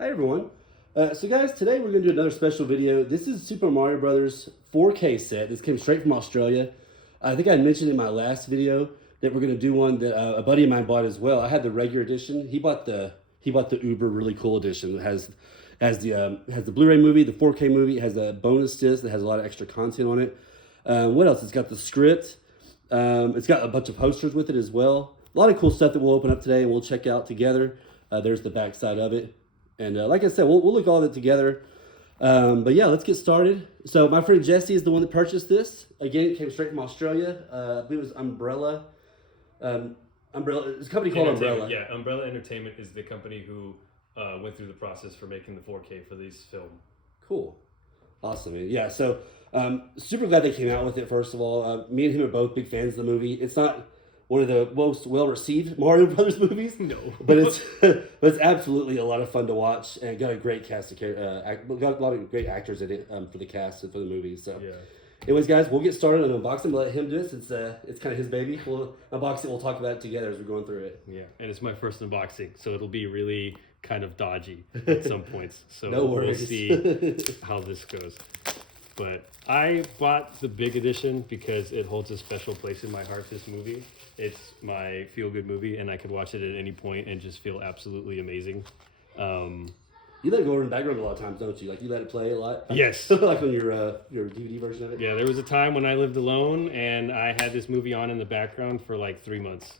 Hi everyone. So guys, today we're going to do another special video. This is Super Mario Brothers 4K set. This came straight from Australia. I think I mentioned in my last video that we're going to do one that a buddy of mine bought as well. I had the regular edition. He bought the uber really cool edition. It has the Blu-ray movie, the 4K movie. It has a bonus disc that has a lot of extra content on it. What else? It's got the script. It's got a bunch of posters with it as well. A lot of cool stuff that we'll open up today and we'll check out together. There's the back side of it. And like I said, we'll look all of it together. But yeah, let's get started. So my friend Jesse is the one that purchased this. Again, it came straight from Australia. I believe it was Umbrella. It's a company called Umbrella. Yeah, Umbrella Entertainment is the company who went through the process for making the 4K for this film. Cool. Awesome, man. Yeah, so super glad they came out with it, first of all. Me and him are both big fans of the movie. It's not one of the most well-received Mario Brothers movies. No. But it's absolutely a lot of fun to watch, and got a great cast of got a lot of great actors in it for the cast and for the movie. So Yeah. anyways, guys, we'll get started on unboxing. We'll let him do it since it's kind of his baby. We'll unbox it. We'll talk about it together as we're going through it. Yeah, and it's my first unboxing, so it'll be really kind of dodgy at some points. So No we'll worries. see how this goes. But I bought the big edition because it holds a special place in my heart, this movie. It's my feel-good movie, and I could watch it at any point and just feel absolutely amazing. You let it go over in the background a lot of times, don't you? Like, you let it play a lot? Yes. Like on your DVD version of it? Yeah, there was a time when I lived alone, and I had this movie on in the background for like 3 months.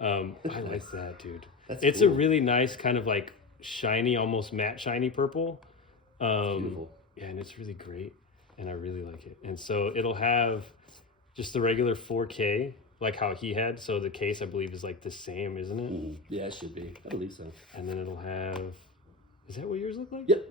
I like that, dude. It's cool. a really nice kind of like shiny, almost matte shiny purple. Beautiful. Yeah, and it's really great, and I really like it. And so it'll have just the regular 4K, like how he had. So the case, I believe, is like the same, isn't it? Mm, yeah, it should be. I believe so. And then it'll have... Is that what yours look like? Yep.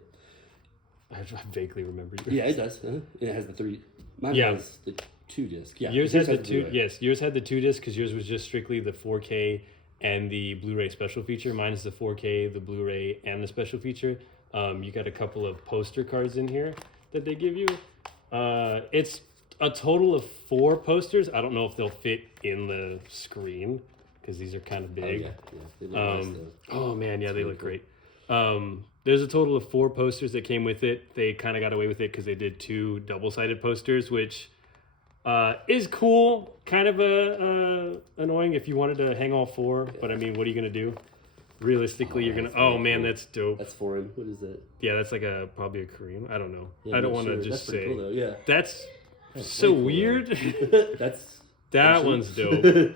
I vaguely remember yours. Yeah, it does. It has the 3. Mine Yeah. has the 2 disc. Yeah. Yours had the has 2. Blu-ray. Yes, yours had the 2 disc because yours was just strictly the 4K and the Blu-ray special feature. Mine is the 4K, the Blu-ray, and the special feature. You got a couple of poster cards in here that they give you. It's a total of 4 posters. I don't know if they'll fit in the screen because these are kind of Oh, big. yeah. They look nice, though. Oh man, yeah, they look cool. great. There's a total of 4 posters that came with it. They kind of got away with it because they did 2 double-sided posters, which is cool. Kind of annoying if you wanted to hang all 4, but I mean, what are you gonna do? Realistically, you're gonna. Oh man, cool. that's dope. That's foreign. What is that? Yeah, that's like probably a Korean. I don't know. Yeah, I don't I'm want to sure. just That's pretty say. cool, though. Yeah. That's That's so way cool, weird. That's That Asian. one's dope.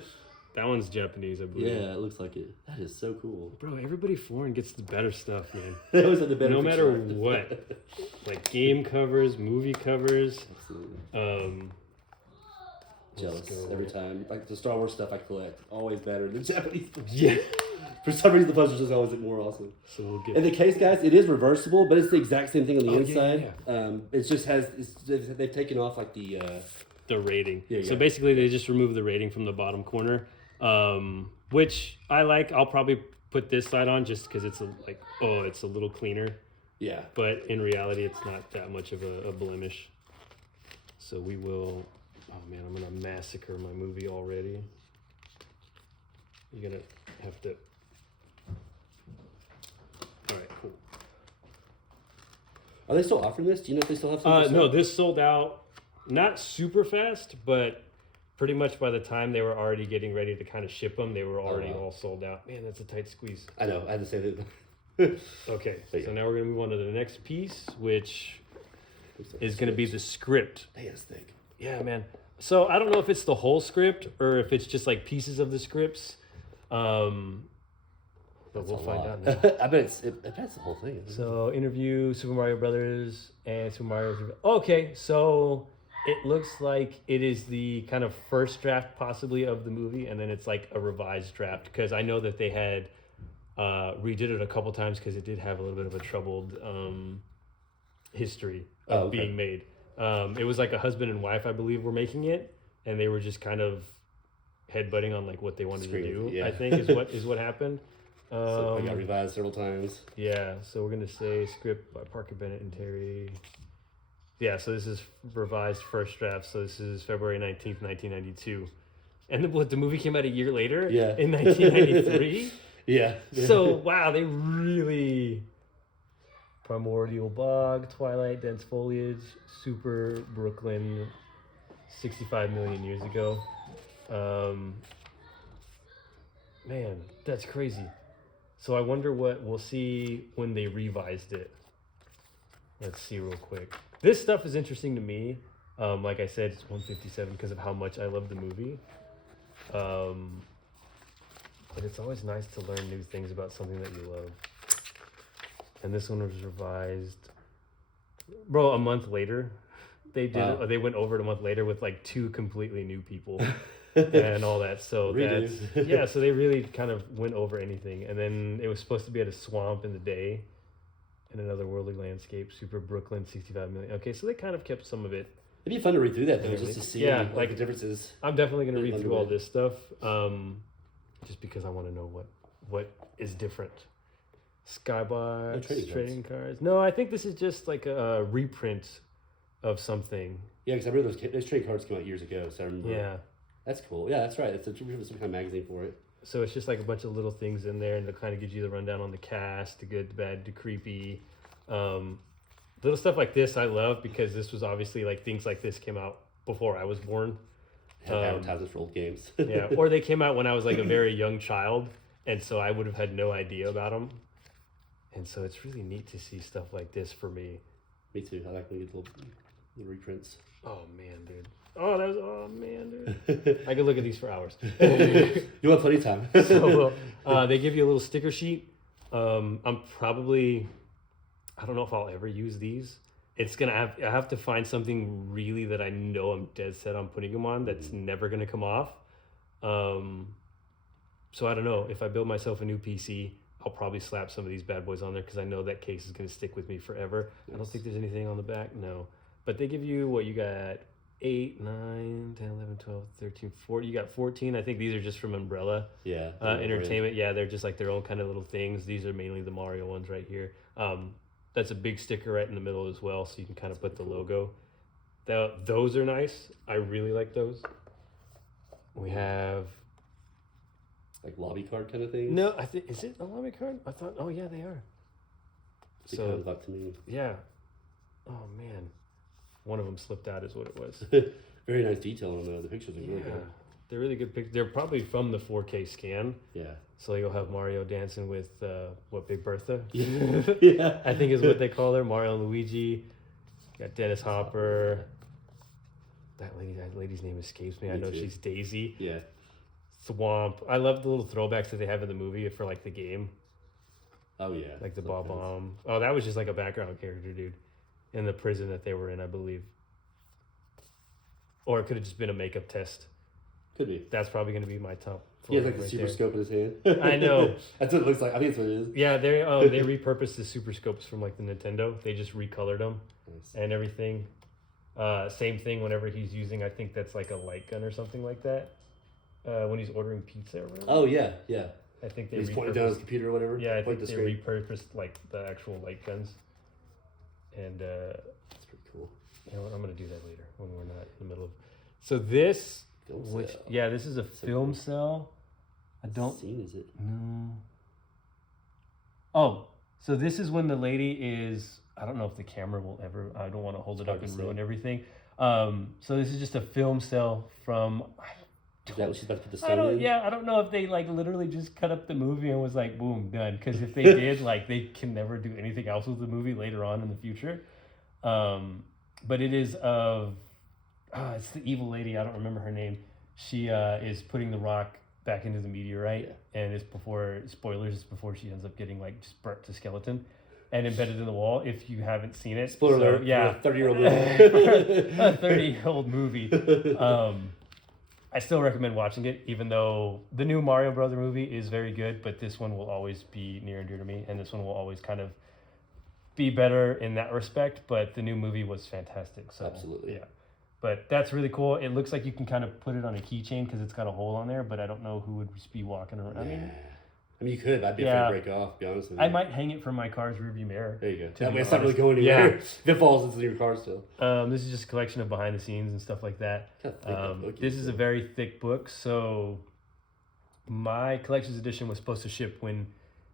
That one's Japanese, I believe. Yeah, it looks like it. That is so cool. Bro, everybody foreign gets the better stuff, man. That was at the better No matter picture. what. Like game covers, movie covers. Absolutely. Jealous go. every time. Like the Star Wars stuff I collect, always better than Japanese. Yeah. For some reason, the posters just always look more awesome. So we'll get. And the case, guys, it is reversible, but it's the exact same thing on the Oh, yeah, inside. yeah. It just has. They've taken off like the. The rating. Yeah, So yeah. basically, they just remove the rating from the bottom corner, which I like. I'll probably put this side on just because it's it's a little cleaner. Yeah. But in reality, it's not that much of a blemish. So we will. Oh man, I'm gonna massacre my movie already. You're gonna have to. All right, cool. Are they still offering this? Do you know if they still have some? for No, sale? this sold out not super fast, but pretty much by the time they were already getting ready to kind of ship them, they were already wow. all sold out. Man, that's a tight squeeze. I know. I had to say that. Okay, But so yeah. now we're gonna move on to the next piece, which is gonna be the script. Hey, that's thick. Yeah, man. So I don't know if it's the whole script or if it's just like pieces of the scripts. But That's we'll a find lot. out now. I bet it's the whole thing. Isn't it? So interview Super Mario Brothers and Super Mario. Okay, so it looks like it is the kind of first draft possibly of the movie, and then it's like a revised draft because I know that they had redid it a couple times because it did have a little bit of a troubled history of being made. It was like a husband and wife, I believe, were making it, and they were just kind of headbutting on like what they wanted to do. Yeah. I think is what happened. So I got revised several times. Yeah, so we're gonna say script by Parker Bennett and Terry. Yeah, so this is revised first draft. So this is February 19th, 1992, and the movie came out a year later. Yeah. In 1993. Yeah. So wow, they really Primordial Bog, Twilight, Dense Foliage, Super Brooklyn, 65 million years ago. Man, that's crazy. So I wonder what we'll see when they revised it. Let's see real quick. This stuff is interesting to me. Like I said, it's 157 because of how much I love the movie. But it's always nice to learn new things about something that you love. And this one was revised, bro, a month later. They did it. They went over it a month later with like 2 completely new people and all that. So that's yeah. So they really kind of went over anything. And then it was supposed to be at a swamp in the day, in another worldly landscape. Super Brooklyn, 65 million. Okay, so they kind of kept some of it. It'd be fun to read through that though, just to see like the differences. I'm definitely gonna read through all this stuff, just because I want to know what is different. Skybox, trading cards. No, I think this is just like a reprint of something. Yeah, because I remember those trading cards came out years ago, so I remember. Yeah. That's cool. Yeah, that's right. It's some kind of magazine for it. So it's just like a bunch of little things in there, and it kind of gives you the rundown on the cast, the good, the bad, the creepy. Little stuff like this I love because this was obviously like things like this came out before I was born. Advertisements for old games. Yeah, or they came out when I was like a very young child, and so I would have had no idea about them. And so it's really neat to see stuff like this for me. Me too. I like when you get little reprints. Oh man, dude. Oh man, dude. I could look at these for hours. You have plenty of time. So they give you a little sticker sheet. I don't know if I'll ever use these. I have to find something really that I know I'm dead set on putting them on that's never gonna come off. So I don't know. If I build myself a new PC, I'll probably slap some of these bad boys on there because I know that case is going to stick with me forever. Yes. I don't think there's anything on the back. No. But they give you, what, you got 8, 9, 10, 11, 12, 13, 14. You got 14. I think these are just from Umbrella. Yeah. Entertainment. Yeah, they're just like their own kind of little things. These are mainly the Mario ones right here. That's a big sticker right in the middle as well, so you can kind of put the logo. Those are nice. I really like those. We have... like lobby card kind of thing? No, I think, is it a lobby card? I thought, oh yeah, they are. They kind of look to me. Yeah. Oh man. One of them slipped out is what it was. Very nice detail on the pictures are really good. They're really good pictures. They're probably from the 4K scan. Yeah. So you'll have Mario dancing with, Big Bertha? Yeah. I think is what they call her. Mario and Luigi. Got Dennis Hopper. That lady's name escapes me. I know she's Daisy. Yeah. Swamp. I love the little throwbacks that they have in the movie for like the game. Oh yeah. Like the Bob Bomb. Oh, that was just like a background character, dude. In the prison that they were in, I believe. Or it could have just been a makeup test. Could be. That's probably going to be my top. He has like the super scope in his hand. I know. That's what it looks like. I think that's what it is. Yeah, they repurposed the super scopes from like the Nintendo. They just recolored them and everything. Same thing whenever he's using, I think that's like a light gun or something like that. When he's ordering pizza or whatever. Oh yeah, yeah. I think he's pointing down his computer or whatever. Yeah, I think they repurposed like the actual light guns. And that's pretty cool. You know what? I'm gonna do that later when we're not in the middle of. So this, this is a film cell. I don't. What scene is it? No. Oh, so this is when the lady is. I don't know if the camera will ever. I don't want to hold it up and ruin everything. So this is just a film cell from. Is that what she's about to put the stone in? Yeah, I don't know if they like literally just cut up the movie and was like, boom, done. Because if they did, like, they can never do anything else with the movie later on in the future. But it is of, it's the evil lady. I don't remember her name. She is putting the rock back into the meteorite, and it's before she ends up getting like just burnt to skeleton and embedded in the wall. If you haven't seen it, spoiler alert, yeah, 30-year-old movie, a 30-year-old movie. I still recommend watching it, even though the new Mario Brother movie is very good, but this one will always be near and dear to me, and this one will always kind of be better in that respect, but the new movie was fantastic. So, absolutely. Yeah. But that's really cool. It looks like you can kind of put it on a keychain because it's got a hole on there, but I don't know who would just be walking around. I mean, you could. I'd be afraid to break off, to be honest with you. I might hang it from my car's rearview mirror. There you go. That way it's not really going anywhere. Yeah. If it falls into your car still. This is just a collection of behind the scenes and stuff like that. This is a very thick book, so my collector's edition was supposed to ship when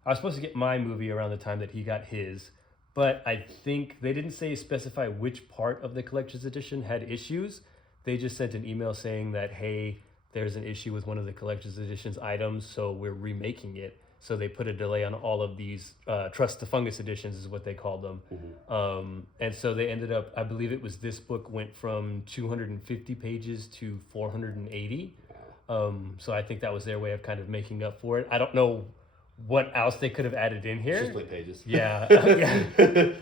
I was supposed to get my movie around the time that he got his, but I think they didn't specify which part of the collector's edition had issues. They just sent an email saying that, hey, there's an issue with one of the collector's edition's items, so we're remaking it. So they put a delay on all of these Trust the Fungus editions is what they called them. And so they ended up, I believe it was this book went from 250 pages to 480. So I think that was their way of kind of making up for it. I don't know what else they could have added in here. Just blank pages. Yeah.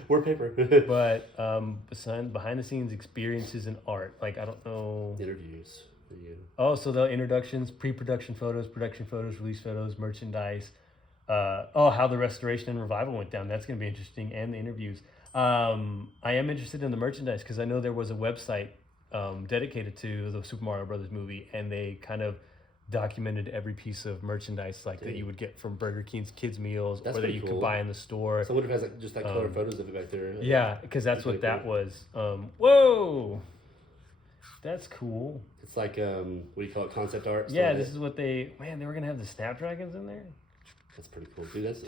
Word paper. But behind the scenes experiences and art. Like, I don't know. Interviews. For you. Oh, so the introductions, pre-production photos, production photos, release photos, merchandise. How the restoration and revival went down. That's going to be interesting. And the interviews. I am interested in the merchandise because I know there was a website dedicated to the Super Mario Brothers movie, and they kind of documented every piece of merchandise that you would get from Burger King's kids meals, or that you could buy in the store. So what if it has just color photos of it back there? Yeah, because that's what that was. Whoa, that's cool. It's like what do you call it? Concept art. Yeah, this is what they were gonna have the Snapdragons in there. That's pretty cool, dude. That's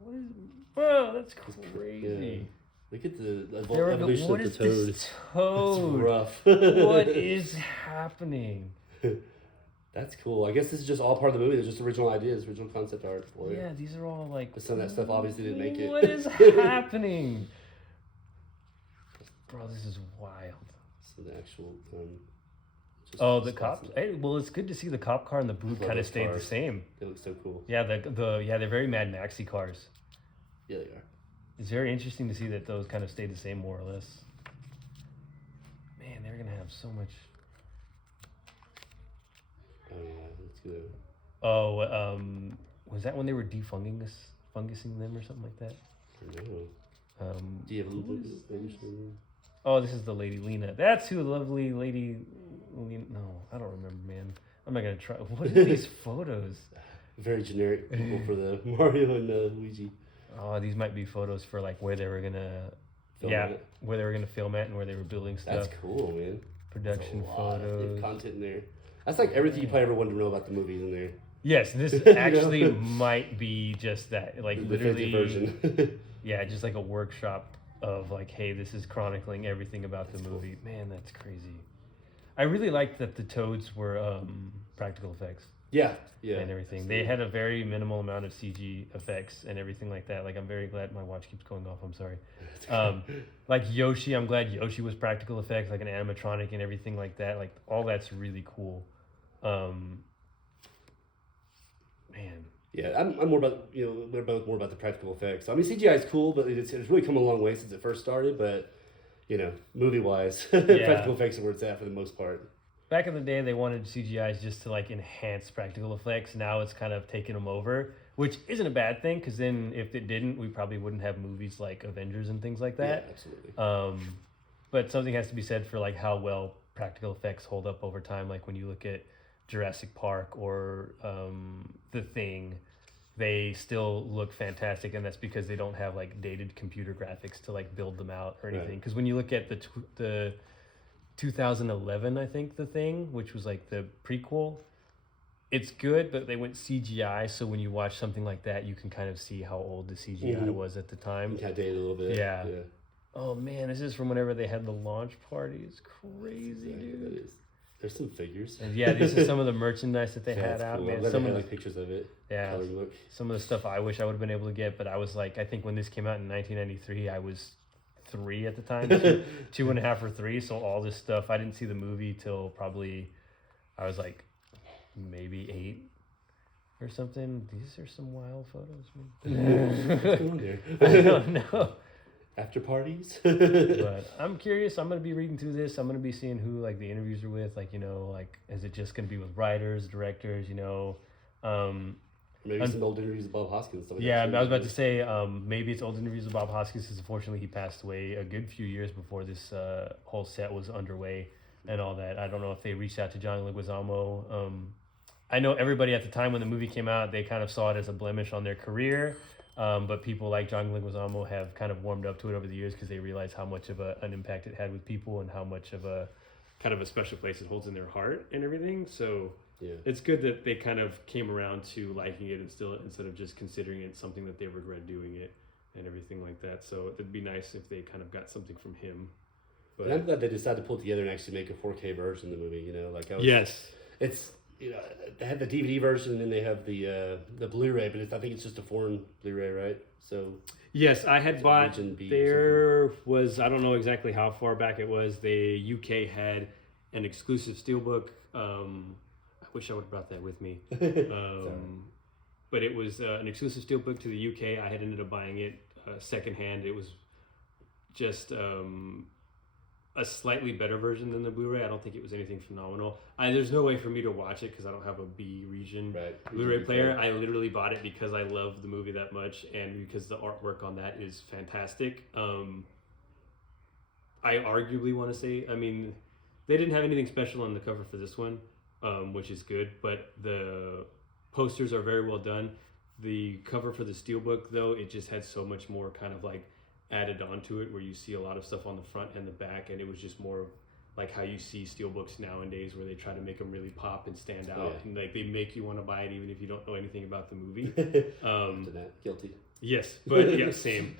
what is? Whoa, that's crazy. Yeah. Look at the evolution of the toad. This toad? It's rough. What is happening? That's cool. I guess this is just all part of the movie. There's just original ideas, original concept art for it. Yeah, these are all like. But some of that stuff obviously didn't make it. What is happening? Bro, this is wild. So the actual. The cops. Hey, well, it's good to see the cop car and the boot kind of stayed the same. They look so cool. Yeah, they're very Mad Maxy cars. Yeah, they are. It's very interesting to see that those kind of stayed the same more or less. Man, they're gonna have so much. Oh yeah, that's good. Oh, was that when they were fungusing them or something like that? I don't know. Do you have a little? Oh, this is the Lady Lena. That's who the lovely Lady. No, I don't remember, man. I'm not gonna try. What are these photos? Very generic people for the Mario and Luigi. Oh, these might be photos for like where they were gonna. Where they were gonna film at and where they were building stuff. That's cool, man. Production photos. Content in there. That's like everything you probably ever wanted to know about the movies in there. Yes, this actually might be just that. Like the literally. Version. Yeah, just like a workshop of like, hey, this is chronicling everything about the movie. Cool. Man, that's crazy. I really liked that the Toads were practical effects. Yeah. And everything. They had a very minimal amount of CG effects and everything like that. Like, I'm very glad my watch keeps going off. I'm sorry. Like Yoshi, I'm glad Yoshi was practical effects, like an animatronic and everything like that. Like, all that's really cool. Man. Yeah, I'm more about, we're both more about the practical effects. I mean, CGI is cool, but it's really come a long way since it first started. But, movie-wise, practical effects are where it's at for the most part. Back in the day, they wanted CGIs just to like enhance practical effects. Now it's kind of taken them over, which isn't a bad thing, because then if it didn't, we probably wouldn't have movies like Avengers and things like that. Yeah, absolutely. But something has to be said for like how well practical effects hold up over time. Like when you look at Jurassic Park or The Thing, they still look fantastic, and that's because they don't have like dated computer graphics to like build them out or anything. Because when you look at the 2011, I think, The Thing, which was like the prequel, it's good, but they went CGI, so when you watch something like that, you can kind of see how old the CGI was at the time. Yeah, dated a little bit. Yeah. Oh man, this is from whenever they had the launch party. It's crazy, dude. There's some figures. And yeah, these are some of the merchandise that they had out, cool. man. Some of the pictures of it. Yeah. Some of the stuff I wish I would have been able to get, but I was like, I think when this came out in 1993, I was 3 at the time, 2.5 or 3. So all this stuff, I didn't see the movie till probably I was like maybe 8 or something. These are some wild photos, man. What's going on here? I don't know. After parties. But I'm curious. I'm gonna be reading through this. I'm gonna be seeing who like the interviews are with. Like, like, is it just gonna be with writers, directors? Maybe some old interviews with Bob Hoskins. Yeah, I was about to say maybe it's old interviews with Bob Hoskins, because unfortunately he passed away a good few years before this whole set was underway and all that. I don't know if they reached out to John Leguizamo. I know everybody at the time when the movie came out, they kind of saw it as a blemish on their career. But people like John Leguizamo have kind of warmed up to it over the years, because they realize how much of an impact it had with people and how much of a kind of a special place it holds in their heart and everything. So yeah, it's good that they kind of came around to liking it and still, instead of just considering it something that they regret doing it. and everything like that. So it'd be nice if they kind of got something from him. But And I'm glad they decided to pull together and actually make a 4K version of the movie. You know, like yes, it's they have the DVD version and then they have the Blu-ray, but I think it's just a foreign Blu-ray, right? So yes, I had bought. Region B There was, I don't know exactly how far back it was. The UK had an exclusive steelbook. I wish I would have brought that with me. But it was an exclusive steelbook to the UK. I had ended up buying it secondhand. It was just a slightly better version than the Blu-ray. I don't think it was anything phenomenal. There's no way for me to watch it because I don't have a B region Blu-ray player. I literally bought it because I love the movie that much and because the artwork on that is fantastic. I arguably want to say, I mean, they didn't have anything special on the cover for this one, which is good, but the posters are very well done. The cover for the steelbook, though, it just had so much more kind of like added onto it, where you see a lot of stuff on the front and the back, and it was just more like how you see steelbooks nowadays, where they try to make them really pop and stand out, and like they make you want to buy it even if you don't know anything about the movie. Guilty. Yes, but yeah, same.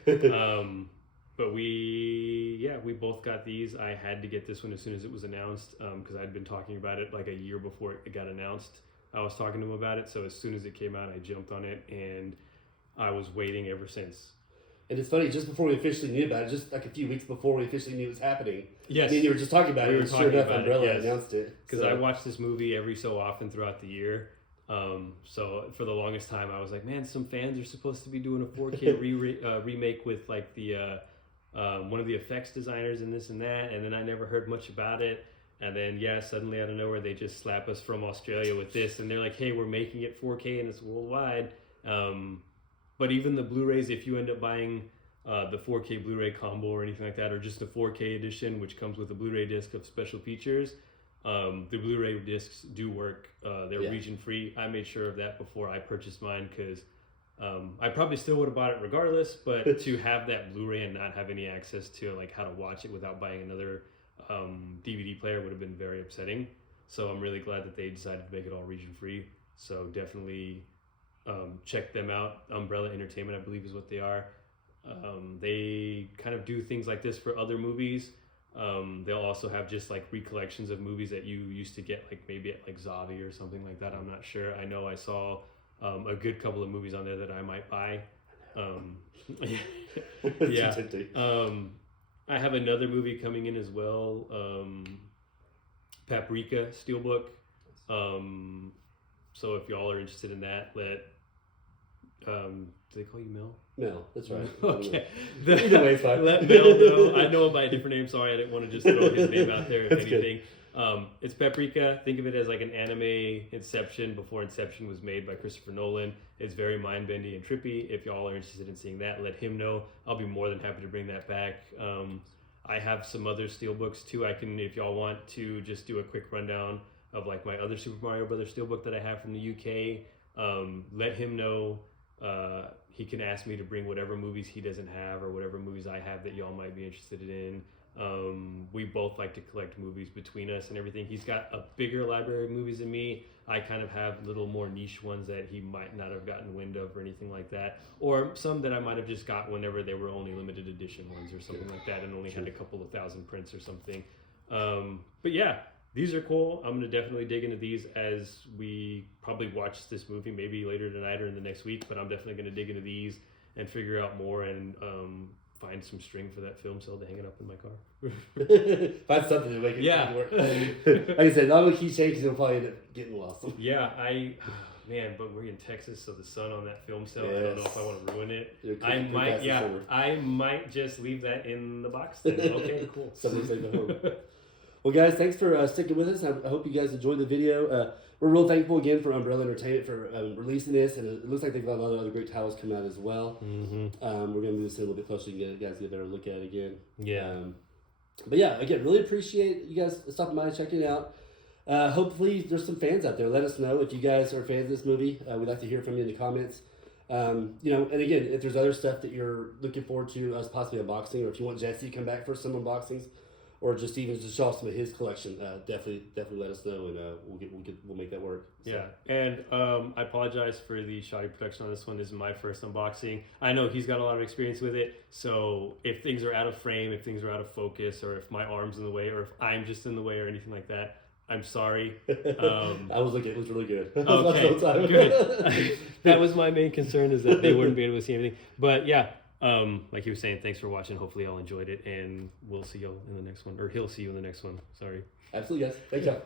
But we both got these. I had to get this one as soon as it was announced because I'd been talking about it like a year before it got announced. I was talking to him about it, so as soon as it came out, I jumped on it, and I was waiting ever since. And it's funny, just before we officially knew about it, just like a few weeks before we officially knew it was happening. Yes. I mean, you were just talking about it. We were talking sure enough, about Umbrella it, yes. announced it. Because I watch this movie every so often throughout the year. So for the longest time, I was like, man, some fans are supposed to be doing a 4K remake with like the one of the effects designers and this and that. And then I never heard much about it. And then, suddenly out of nowhere, they just slap us from Australia with this. And they're like, hey, we're making it 4K and it's worldwide. But even the Blu-rays, if you end up buying the 4K Blu-ray combo or anything like that, or just the 4K edition, which comes with a Blu-ray disc of special features, the Blu-ray discs do work. They're region-free. I made sure of that before I purchased mine because I probably still would have bought it regardless, but to have that Blu-ray and not have any access to like how to watch it without buying another DVD player would have been very upsetting. So I'm really glad that they decided to make it all region-free. So definitely check them out. Umbrella Entertainment, I believe, is what they are. They kind of do things like this for other movies. They'll also have just like recollections of movies that you used to get like maybe at like Zavi or something like that. I'm not sure. I know I saw a good couple of movies on there that I might buy. I have another movie coming in as well. Paprika Steelbook. So if y'all are interested in that, do they call you Mel? Mel, that's right. Okay. Either way, fine. Let Mel know. I know him by a different name. Sorry, I didn't want to just throw his name out there. If That's anything, it's Paprika. Think of it as like an anime Inception before Inception was made by Christopher Nolan. It's very mind-bending and trippy. If y'all are interested in seeing that, let him know. I'll be more than happy to bring that back. I have some other steelbooks too. I can, if y'all want to, just do a quick rundown of like my other Super Mario Brothers steelbook that I have from the UK. Let him know. He can ask me to bring whatever movies he doesn't have or whatever movies I have that y'all might be interested in. We both like to collect movies between us and everything. He's got a bigger library of movies than me. I kind of have little more niche ones that he might not have gotten wind of or anything like that. Or some that I might have just got whenever they were only limited edition ones or something like that and only had a couple of thousand prints or something. But yeah, these are cool. I'm going to definitely dig into these as we probably watch this movie maybe later tonight or in the next week. But I'm definitely going to dig into these and figure out more and find some string for that film cell to hang it up in my car. Find something to make it work. Like I said, not with keychain because you'll probably end up getting lost. Yeah, but we're in Texas, so the sun on that film cell, I don't know if I want to ruin it. I might just leave that in the box then. Okay, cool. Something's like home. Well, guys, thanks for sticking with us. I hope you guys enjoyed the video. We're real thankful again for Umbrella Entertainment for releasing this, and it looks like they've got a lot of other great titles coming out as well. Mm-hmm. We're going to move this in a little bit closer and get you guys get a better look at it again. Yeah. But yeah, again, really appreciate you guys stopping by and checking it out. Hopefully there's some fans out there. Let us know if you guys are fans of this movie. We'd like to hear from you in the comments. And again, if there's other stuff that you're looking forward to us possibly unboxing, or if you want Jesse to come back for some unboxings, or just even just show off some of his collection, definitely let us know, and we'll make that work. So. Yeah, and I apologize for the shoddy production on this one. This is my first unboxing. I know he's got a lot of experience with it, so if things are out of frame, if things are out of focus, or if my arm's in the way, or if I'm just in the way, or anything like that, I'm sorry. I was looking; it was really good. Okay, good. That was my main concern, is that they wouldn't be able to see anything. But yeah, like he was saying, thanks for watching. Hopefully, y'all enjoyed it, and we'll see y'all in the next one, or he'll see you in the next one. Sorry. Absolutely, guys. Thank y'all.